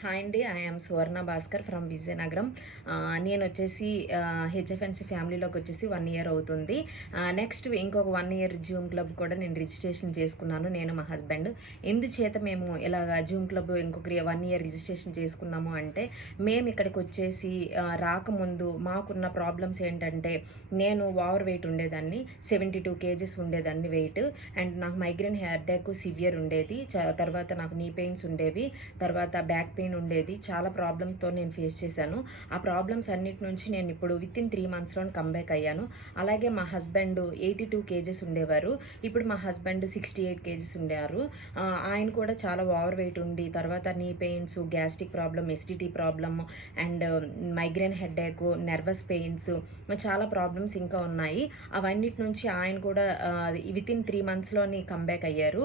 Hi అండి I'm Suvarna Bhaskar from Vizianagaram నేను వచ్చేసి uh, హెచ్ఎఫ్ఎన్సి ఫ్యామిలీలోకి వచ్చేసి వన్ ఇయర్ అవుతుంది. Uh, నెక్స్ట్ ఇంకొక వన్ ఇయర్ జూమ్ క్లబ్ కూడా నేను రిజిస్ట్రేషన్ చేసుకున్నాను నేను మా హస్బెండ్ ఎందుచేత మేము ఇలాగ జూమ్ క్లబ్ ఇంకొక వన్ ఇయర్ రిజిస్ట్రేషన్ చేసుకున్నాము అంటే మేము ఇక్కడికి వచ్చేసి uh, రాకముందు మాకున్న ప్రాబ్లమ్స్ ఏంటంటే నేను ఓవర్ వెయిట్ ఉండేదాన్ని సెవెంటీ టూ కేజెస్ ఉండేదాన్ని వెయిట్ అండ్ నాకు మైగ్రేన్ హెయిర్ అటాక్ సివియర్ ఉండేది. తర్వాత నాకు నీ పెయిన్స్ ఉండేవి. తర్వాత బ్యాక్ పెయిన్ ఉండేది చాలా ప్రాబ్లమ్స్తో నేను ఫేస్ చేశాను. ఆ ప్రాబ్లమ్స్ అన్నిటి నుంచి నేను ఇప్పుడు విత్ ఇన్ త్రీ మంత్స్లో కంబ్యాక్ అయ్యాను. అలాగే మా హస్బెండ్ ఎయిటీ టూ కేజెస్ ఉండేవారు. ఇప్పుడు మా హస్బెండ్ సిక్స్టీ ఎయిట్ కేజెస్ ఉండేవారు ఆయన కూడా చాలా ఓవర్ వెయిట్ ఉండి తర్వాత knee pains gastric problem acidity problem and migraine headache nervous pains చాలా ప్రాబ్లమ్స్ ఇంకా ఉన్నాయి. అవన్నిటి నుంచి ఆయన కూడా విత్ ఇన్ త్రీ మంత్స్లోని కంబ్యాక్ అయ్యారు.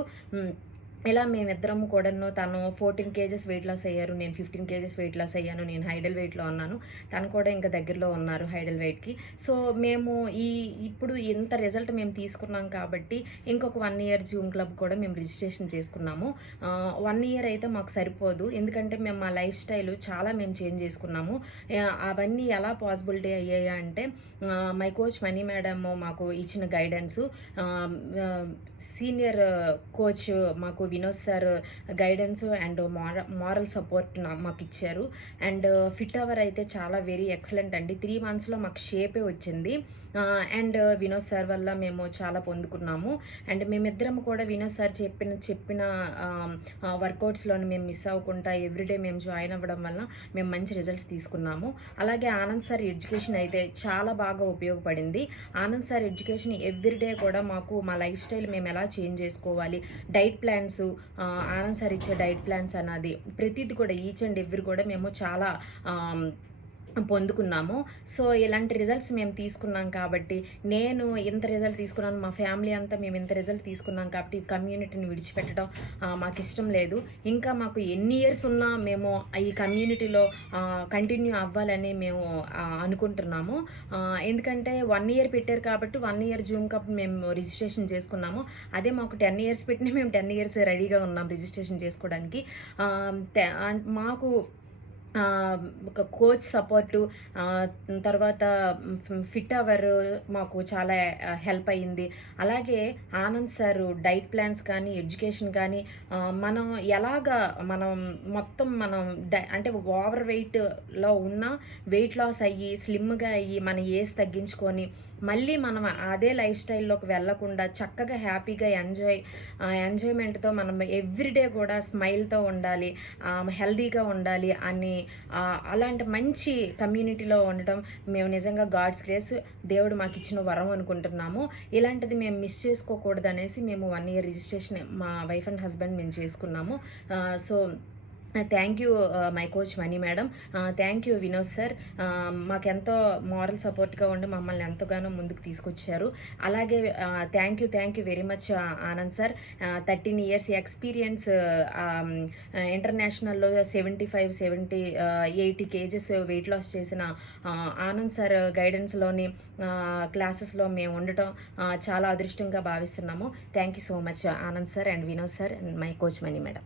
ఇలా మేమిద్దరం కూడాను తను ఫోర్టీన్ కేజెస్ వెయిట్ లాస్ అయ్యారు నేను ఫిఫ్టీన్ కేజెస్ వెయిట్ లాస్ అయ్యాను నేను హైడల్ వెయిట్లో ఉన్నాను తను కూడా ఇంకా దగ్గరలో ఉన్నారు హైడల్ వెయిట్కి సో మేము ఈ ఇప్పుడు ఇంత రిజల్ట్ మేము తీసుకున్నాం కాబట్టి ఇంకొక వన్ ఇయర్ జూమ్ క్లబ్ కూడా మేము రిజిస్ట్రేషన్ చేసుకున్నాము. వన్ ఇయర్ అయితే మాకు సరిపోదు ఎందుకంటే మేము మా లైఫ్ స్టైల్ చాలా మేము చేంజ్ చేసుకున్నాము. అవన్నీ ఎలా పాసిబిలిటీ అయ్యాయి అంటే మై కోచ్ మనీ మేడం మాకు ఇచ్చిన గైడెన్స్ సీనియర్ కోచ్ మాకు Vinod sir guidance and moral support మాకు ఇచ్చారు అండ్ ఫిట్ అవర్ అయితే చాలా వెరీ ఎక్సలెంట్ అండి. త్రీ మంత్స్లో మాకు షేపే వచ్చింది. అండ్ వినోద్ సార్ వల్ల మేము చాలా పొందుకున్నాము. అండ్ మేమిద్దరం కూడా వినోద్ సార్ చెప్పిన చెప్పిన వర్కౌట్స్లోని మేము మిస్ అవ్వకుండా ఎవ్రీడే మేము జాయిన్ అవ్వడం వల్ల మేము మంచి రిజల్ట్స్ తీసుకున్నాము. అలాగే ఆనంద్ సార్ ఎడ్యుకేషన్ అయితే చాలా బాగా ఉపయోగపడింది. ఆనంద్ సార్ ఎడ్యుకేషన్ ఎవ్రీడే కూడా మాకు మా లైఫ్ స్టైల్ మేము ఎలా చేంజ్ చేసుకోవాలి డైట్ ప్లాన్స్ ఆనంద్ సార్ ఇచ్చే డైట్ ప్లాన్స్ అన్నది ప్రతిది కూడా ఈచ్ అండ్ ఎవ్రీ కూడా మేము చాలా పొందుకున్నాము. సో ఇలాంటి రిజల్ట్స్ మేము తీసుకున్నాం కాబట్టి నేను ఇంత రిజల్ట్ తీసుకున్నాను మా ఫ్యామిలీ అంతా మేము ఇంత రిజల్ట్ తీసుకున్నాం కాబట్టి కమ్యూనిటీని విడిచిపెట్టడం మాకు ఇష్టం లేదు. ఇంకా మాకు ఎన్ని ఇయర్స్ ఉన్నా మేము ఈ కమ్యూనిటీలో కంటిన్యూ అవ్వాలని మేము అనుకుంటున్నాము. ఎందుకంటే వన్ ఇయర్ పెట్టారు కాబట్టి వన్ ఇయర్ జూమ్ కప్ మేము రిజిస్ట్రేషన్ చేసుకున్నాము. అదే మాకు టెన్ ఇయర్స్ పెట్టినా మేము టెన్ ఇయర్స్ రెడీగా ఉన్నాం రిజిస్ట్రేషన్ చేసుకోవడానికి. మాకు ఒక కోచ్ సపోర్టు తర్వాత ఫిట్ అవర్ మాకు చాలా హెల్ప్ అయ్యింది. అలాగే ఆనంద్ సార్ డైట్ ప్లాన్స్ కానీ ఎడ్యుకేషన్ కానీ మనం ఎలాగా మనం మొత్తం మనం డై అంటే ఓవర్ వెయిట్లో ఉన్న వెయిట్ లాస్ అయ్యి స్లిమ్గా అయ్యి మన ఏజ్ తగ్గించుకొని మళ్ళీ మనం అదే లైఫ్ స్టైల్లోకి వెళ్ళకుండా చక్కగా హ్యాపీగా ఎంజాయ్ ఎంజాయ్మెంట్తో మనం ఎవ్రీడే కూడా స్మైల్తో ఉండాలి హెల్దీగా ఉండాలి అని అలాంటి మంచి కమ్యూనిటీలో ఉండటం మేము నిజంగా గాడ్స్ గ్రేస్ దేవుడు మాకు ఇచ్చిన వరం అనుకుంటున్నాము. ఇలాంటిది మేము మిస్ చేసుకోకూడదు అనేసి మేము వన్ ఇయర్ రిజిస్ట్రేషన్ మా వైఫ్ అండ్ హస్బెండ్ మేము చేసుకున్నాము. So thank you my coach Mani madam thank you Vinod sir మాకెంతో మారల్ సపోర్ట్గా ఉండి మమ్మల్ని ఎంతగానో ముందుకు తీసుకొచ్చారు. అలాగే thank you thank you very much Anand sir thirteen years experience ఇంటర్నేషనల్లో seventy five seventy eighty kgs weight loss చేసిన ఆనంద్ సార్ గైడెన్స్లోని క్లాసెస్లో మేము ఉండటం చాలా అదృష్టంగా భావిస్తున్నాము. Thank you so much Anand sir and Vinod sir and my coach Mani madam